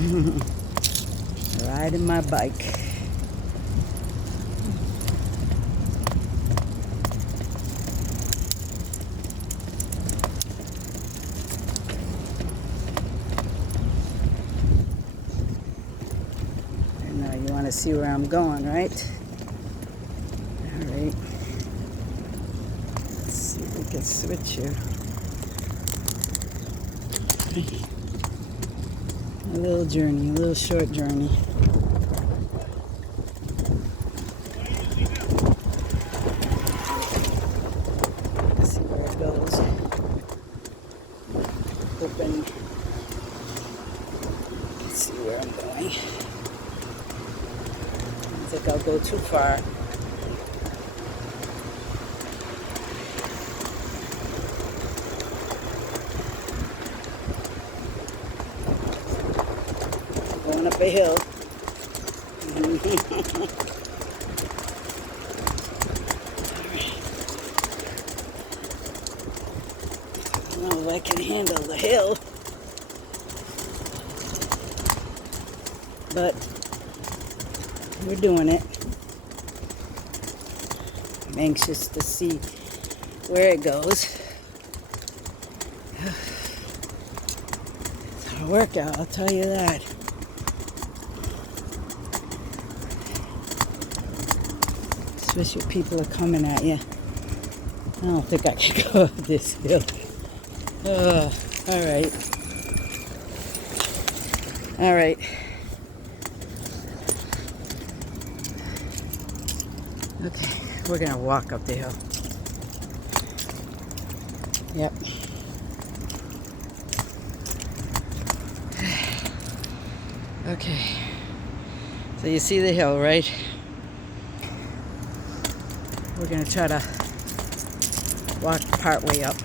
Riding my bike. And now you want to see where I'm going, right? Alright. Let's see if we can switch here. A little journey, a little short journey. Let's see where it goes. Open. Let's see where I'm going. I don't think I'll go too far. Going up a hill. I don't know if I can handle the hill, but we're doing it. I'm anxious to see where it goes. It's a workout, I'll tell you that. Especially if people are coming at you. I don't think I can go up this hill. Alright. Alright. Okay, we're gonna walk up the hill. Yep. Okay. So you see the hill, right? We're going to try to walk part way up.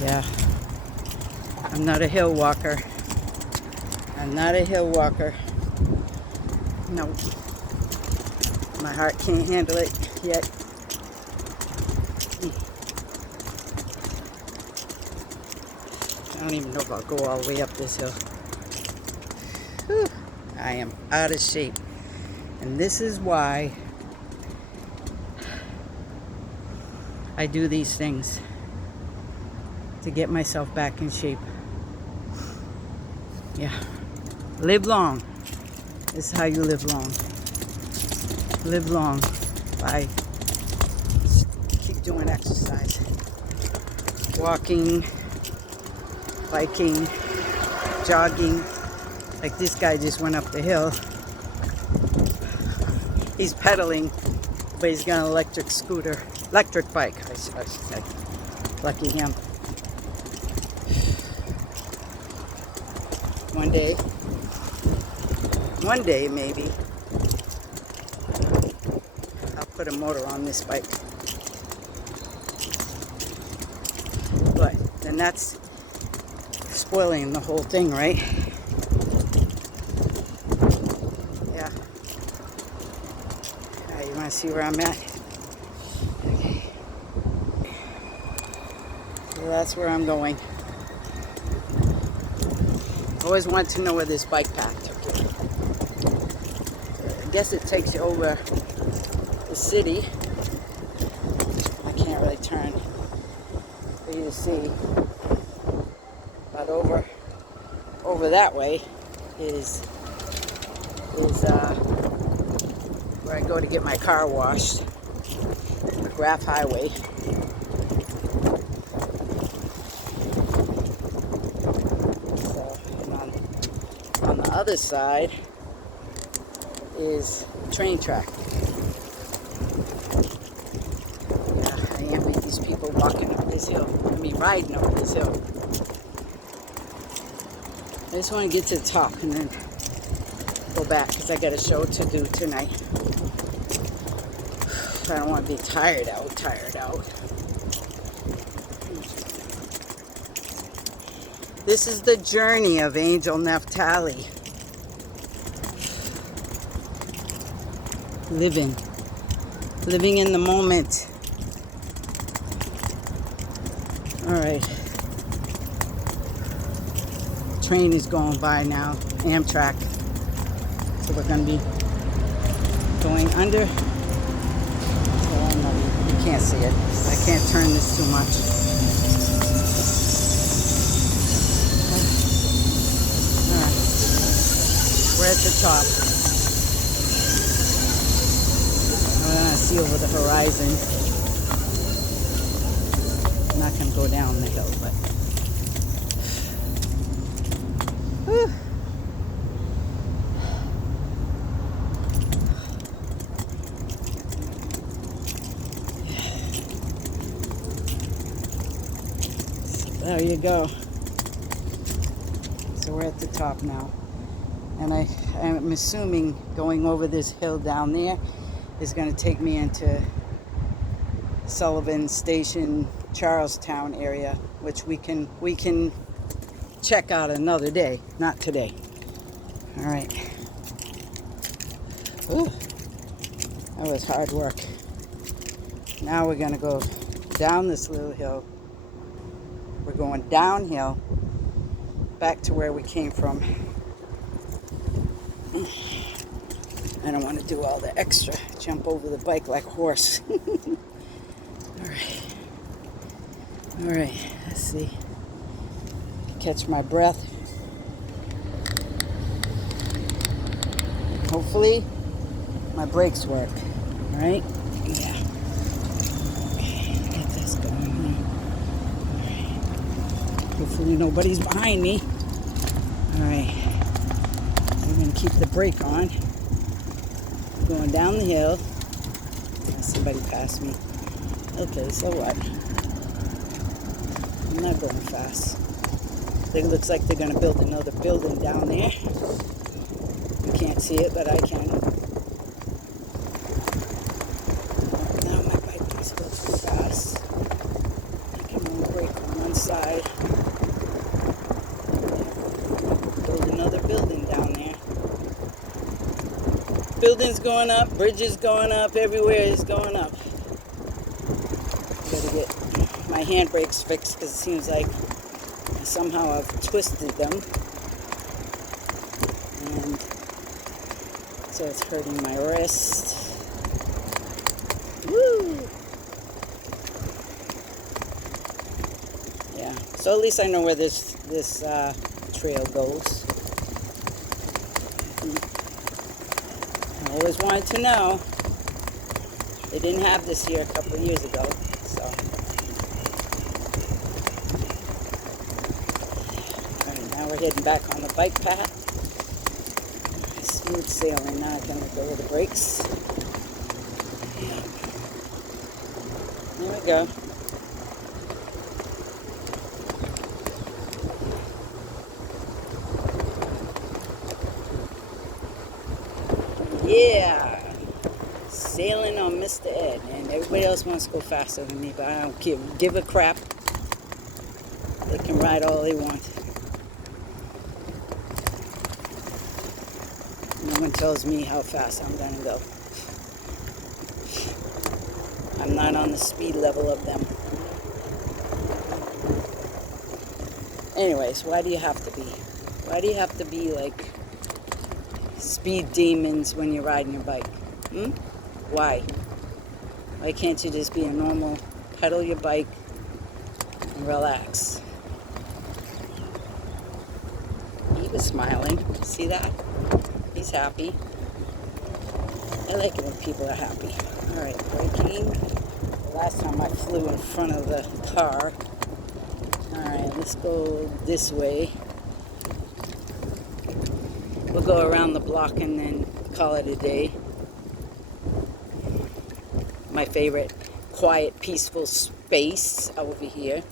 Yeah. I'm not a hill walker. I'm not a hill walker. No. My heart can't handle it yet. I don't even know if I'll go all the way up this hill. Whew. I am out of shape. And this is why I do these things. To get myself back in shape. Yeah. Live long. This is how you live long. Live long by keep doing exercise. Walking, biking, jogging. Like this guy just went up the hill. He's pedaling, but he's got an electric scooter. Electric bike, I should say. Lucky him. One day maybe, I'll put a motor on this bike. But then that's spoiling the whole thing, right? Yeah. Alright, you want to see where I'm at? Okay. So that's where I'm going. Always wanted to know where this bike path took you. I guess it takes you over the city. I can't really turn for you to see. But over that way is where I go to get my car washed. The Graph Highway. So, on the other side is train track. Yeah, I envy these people walking up this hill. Riding up this hill. I just want to get to the top and then go back because I got a show to do tonight. I don't want to be tired out. This is the journey of AngelNaphtalie. Living in the moment. Alright. Train is going by now. Amtrak. So we're going to be going under. Oh, no, you can't see it. I can't turn this too much. Alright. We're at the top. We're going to see over the horizon. I'm not going to go down the hill, but whew. There you go. So we're at the top now. And I'm assuming going over this hill down there is going to take me into Sullivan Station, Charlestown area, which we can check out another day, not today. All right. Ooh, that was hard work. Now we're going to go down this little hill. We're going downhill back to where we came from. I don't want to do all the extra, jump over the bike like a horse. All right, let's see. Catch my breath. Hopefully my brakes work. All right? Yeah. Get this going here. All right. Hopefully nobody's behind me. All right. I'm going to keep the brake on. Going down the hill. Somebody passed me. Okay, so what? I'm not going fast. It looks like they're going to build another building down there. You can't see it, but I can. Now my bike must go too fast. I can only brake on one side. Build another building down there. Buildings going up, bridges going up, everywhere is going up. Gotta get my handbrakes fixed because it seems like somehow I've twisted them. And so it's hurting my wrist. Woo! Yeah, so at least I know where this trail goes. I always wanted to know. They didn't have this here a couple of years ago, so. All right, now we're heading back on the bike path. Smooth sailing. Now I can let go of the brakes. There we go. Yeah. Sailing on Mr. Ed, and everybody else wants to go faster than me, but I don't give a crap. They can ride all they want. No one tells me how fast I'm going to go. I'm not on the speed level of them. Anyways, why do you have to be? Why do you have to be like speed demons when you're riding your bike? Why? Why can't you just be a normal, pedal your bike and relax? He was smiling. See that? He's happy. I like it when people are happy. All right, braking. The last time I flew in front of the car. All right, let's go this way. We'll go around the block and then call it a day. My favorite quiet, peaceful space over here.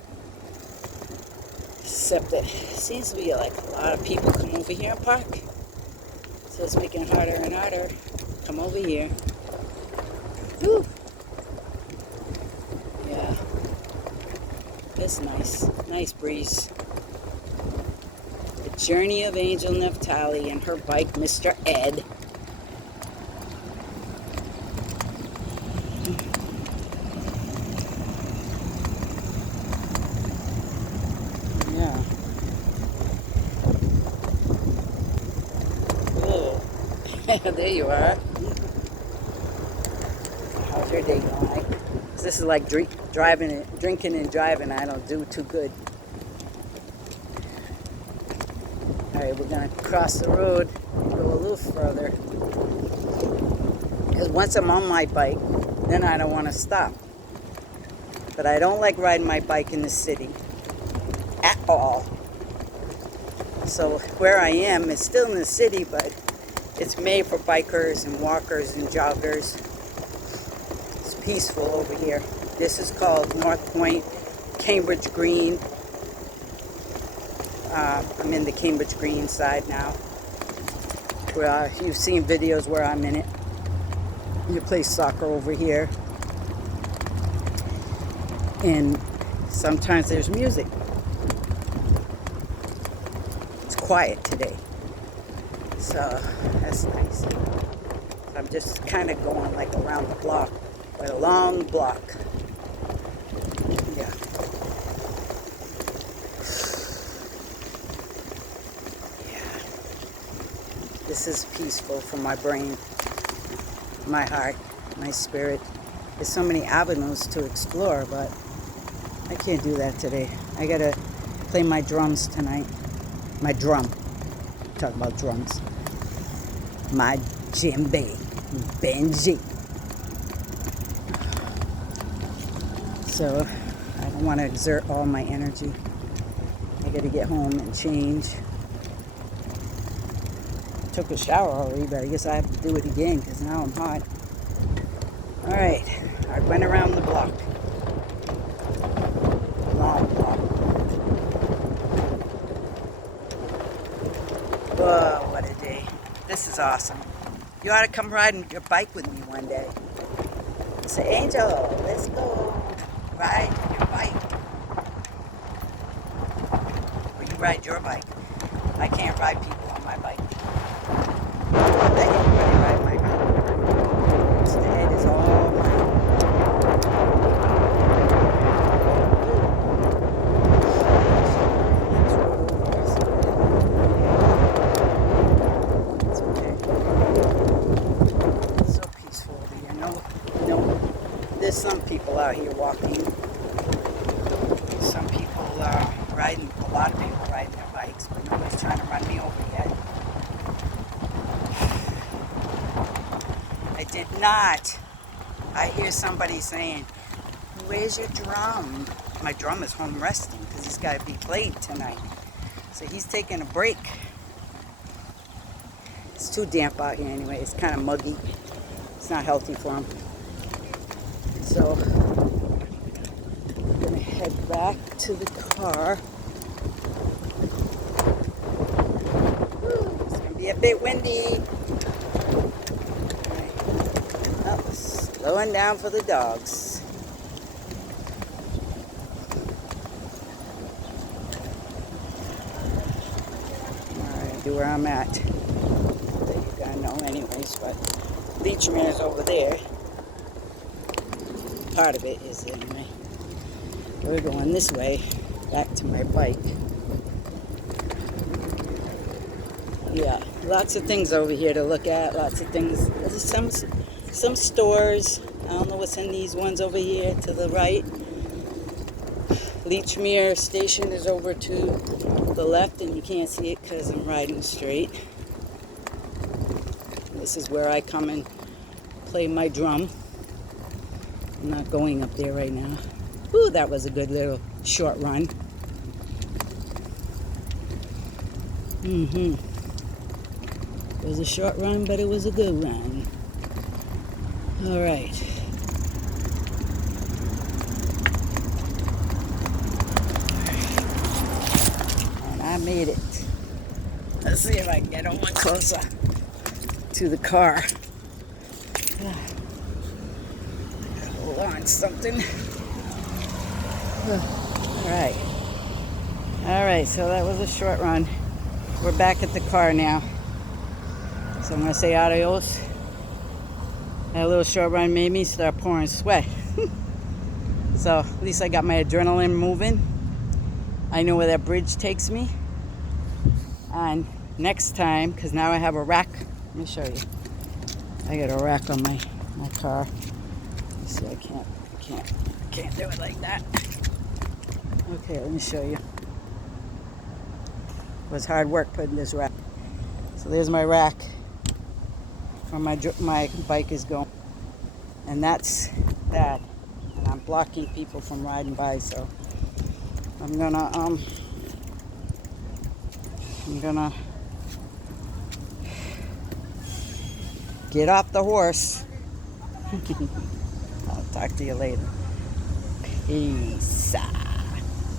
Except that it seems to be like a lot of people come over here and park. So it's making it harder and harder. Come over here. Woo. Yeah. It's nice. Nice breeze. The journey of AngelNaphtalie and her bike, Mr. Ed. There you are. How's your day going? This is like drinking and driving. I don't do too good. All right, we're gonna cross the road and go a little further. Because once I'm on my bike, then I don't want to stop. But I don't like riding my bike in the city at all. So where I am is still in the city, but it's made for bikers and walkers and joggers. It's peaceful over here. This is called North Point, Cambridge Green. I'm in the Cambridge Green side now. Where you've seen videos where I'm in it. You play soccer over here. And sometimes there's music. It's quiet today. So that's nice. I'm just kind of going like around the block. Quite a long block. Yeah. Yeah. This is peaceful for my brain, my heart, my spirit. There's so many avenues to explore, but I can't do that today. I gotta play my drums tonight. My drum. Talk about drums. My djembe, Benji. So I don't want to exert all my energy. I gotta get home and change. Took a shower already, but I guess I have to do it again because now I'm hot. All right, I went around the block. Long block. Whoa, what a day. This is awesome. You ought to come riding your bike with me one day. Say, Angel, let's go ride your bike. Or you ride your bike. I can't ride people on my bike. Let anybody ride my bike. Instead, it's all mine. It's okay. It's so peaceful over here. No, there's some people out here walking. Some people riding, a lot of people riding their bikes, but nobody's trying to run me over yet. I did not. I hear somebody saying, where's your drum? My drum is home resting because he's got to be played tonight. So he's taking a break. It's too damp out here anyway. It's kind of muggy. It's not healthy for him. So I'm going to head back to the car. It's going to be a bit windy. Oh, slowing down for the dogs. Alright, do where I'm at. You're gonna know anyways, but Leechmere is over there. Part of it is anyway. We're going this way, back to my bike. Yeah, lots of things over here to look at. Lots of things. There's some stores. I don't know what's in these ones over here to the right. Leechmere station is over to the left, and you can't see it because I'm riding straight. This is where I come and play my drum. I'm not going up there right now. Ooh, that was a good little short run. It was a short run, but it was a good run. All right. And I made it. Let's see if I can get a little closer to the car. Hold on something. All right, so that was a short run. We're back at the car now. So I'm gonna say adios. That little short run made me start pouring sweat. So at least I got my adrenaline moving. I know where that bridge takes me. And next time, because now I have a rack Let me show you. I got a rack on my car. See, I can't do it like that. Okay, let me show you. It was hard work putting this rack. So there's my rack where my bike is going, and that's that. And I'm blocking people from riding by, so I'm gonna get off the horse. I'll talk to you later. Peace out.